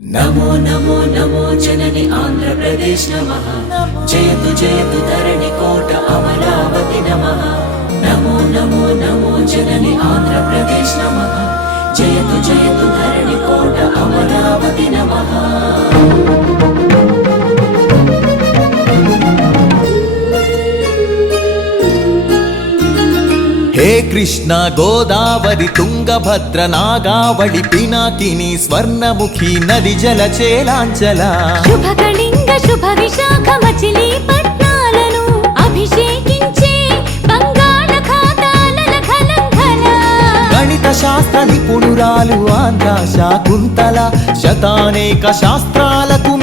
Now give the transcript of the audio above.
नमो नमो नमो जननि आंध्र प्रदेश नमः जयतु जयतु धरणि कोट अमरावती नमः नमो नमो नमो जननि आंध्र प्रदेश नमः जयतु जयतु धरणि कोट अमरावती नमः। हे कृष्ण गोदावरी तुंगभद्र नागावळि पिनाकिनी स्वर्णमुखी नदी जलचेलांचला शुभकलिंग शुभ विशाख मचिलीपट्नाలను అభిషేకించే బంగాళాఖాతాల లఖలంఘన గణిత శాస్త్ర నిపుణురాలు ఆంధ్ర శాకుంతల శతానేక శాస్త్రాలకు